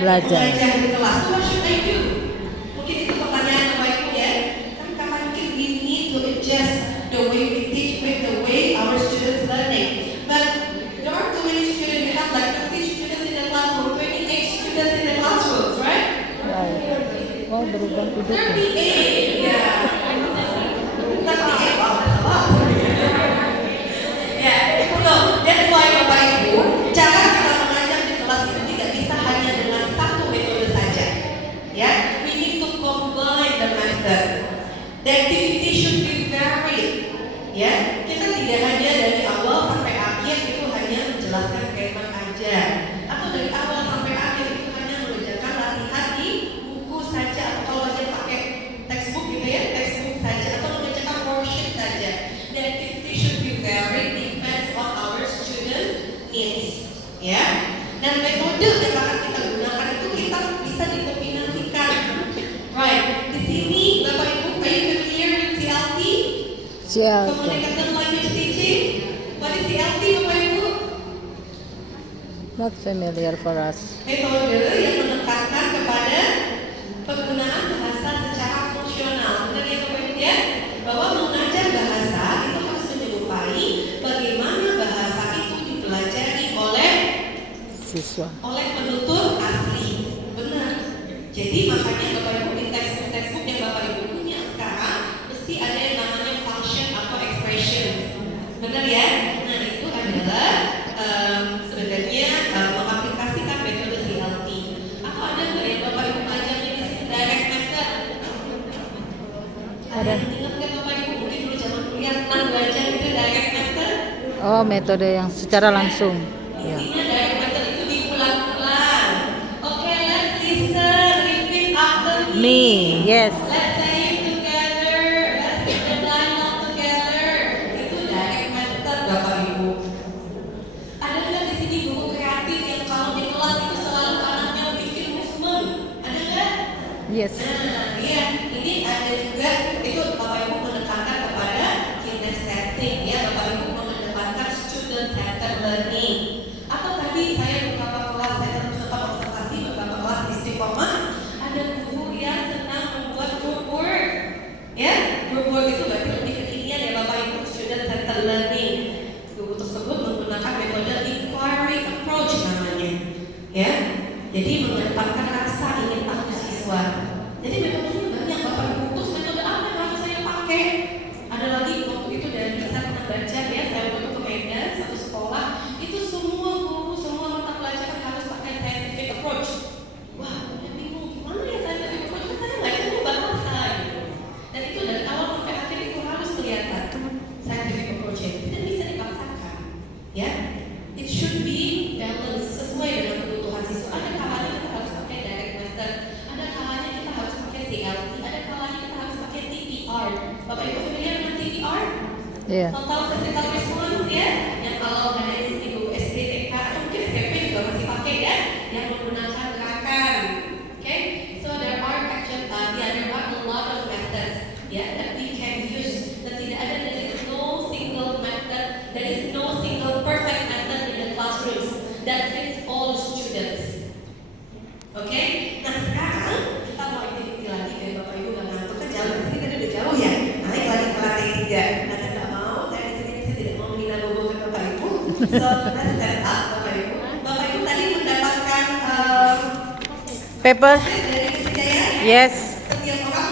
belajar. Di kelas. So what should I do? Mungkin itu pertanyaan Bapak Ibu ya. Kan karena mungkin we need to adjust the way we teach with the way our students learning. But there are too many students. We have like 30 students in the classroom, 28 students in the classrooms, right? Right. Oh, berubah duduk. 38, yeah. 38, wow, that's a lot. Yeah, so that's why Bapak Ibu, cara kita mengajar di kelas itu tidak bisa hanya dengan satu metode saja. Ya, we need to combine the method. The activity should be varied. Ya, kita tidak hanya dari awal sampai akhir itu hanya menjelaskan tema aja, atau dari awal sampai akhir itu hanya mengerjakan latihan di buku saja, atau kalau aja pakai textbook gitu ya, textbook saja, atau mengerjakan worksheet saja. The activity should be varied, depends on our student needs. Ya, dan metode yang akan kita gunakan itu kita bisa dikombinasikan. Right, di sini Bapak Ibu, are you familiar with CLT? Communication Language Teaching. What is CLT, Bapak Ibu? Not familiar for us. Metode yang menekankan kepada penggunaan bahasa secara fungsional. Benar ya Bapak Ibu ya? Bahwa mengajar bahasa itu harus menyerupai bagaimana bahasa itu dipelajari oleh Siswa. penutur asli. Benar. Jadi makanya Bapak Ibu di textbook yang Bapak Ibu punya sekarang mesti ada yang namanya function atau expression. Benar ya? Nah itu adalah sebenarnya mengaplikasikan metode CLT. Atau ada nggak yang Bapak Ibu belajarnya di sini direct method? Ada yang ingat nggak Bapak Ibu? Mungkin dulu zaman kuliah pernah belajar itu direct method. Oh, metode yang secara langsung. Ya. Intinya direct method itu diulang-ulang. Oke, let's listen, repeat after Me, yes. Let's say it together. Let's get the dialogue together. Itu direct method Bapak Ibu. Ada nggak di sini guru kreatif yang kalau di kelas itu selalu anaknya bikin movement? Ada nggak? Yes. Nah, iya. Ini ada juga itu Bapak Ibu menekankan kepada kinesthetic ya. Bapak Ibu mengedepankan student centered learning. Atau tadi saya beberapa kelas saya tempat observasi beberapa kelas istiqomah ada guru yang senang membuat group work. Ya, group work itu berarti lebih kekinian ya Bapak Ibu, student centered learning. Guru tersebut menggunakan metode inquiry approach namanya. Ya. Jadi mengedepankan rasa ingin tahu siswa. Jadi metodenya banyak Bapak Ibu. Terus metode apa yang harus saya pakai? Ada lagi waktu itu dari saya pernah baca ya, saya waktu itu ke Medan satu sekolah itu semua guru semua mata pelajaran harus pakai scientific approach. Wah, saya bingung gimana ya scientific approach, kan saya nggak tahu bahasa gitu. Dan itu dari awal sampai akhir itu harus kelihatan scientific approach itu tidak bisa dipaksakan. Ya, it should be balanced sesuai dengan kebutuhan siswa. Ada kalanya kita harus pakai direct method, ada kalanya kita harus pakai CLT, ada kalanya kita harus pakai TPR. Bapak Ibu familiar dengan TPR? Iya. Total physical response ya, yang kalau ada di sini guru SD, TK, atau mungkin SMP juga masih pakai ya, yang menggunakan gerakan. Okay, so there are a lot of methods ya that we can use. Dan tidak ada, there is no single method, there is no single perfect method in the classrooms that fits all students. Okay, nah sekarang kita mau activity lagi dari Bapak Ibu nggak ngantuk kan jauh di sini tadi udah jauh ya. Naik lagi ke lantai 3. Nah saya nggak mau, saya di sini saya tidak mau menghina bobokan Bapak Ibu. So let's stand up Bapak Ibu. Bapak Ibu tadi mendapatkan Paper? dari Miss Hidayah. Yes. Setiap orang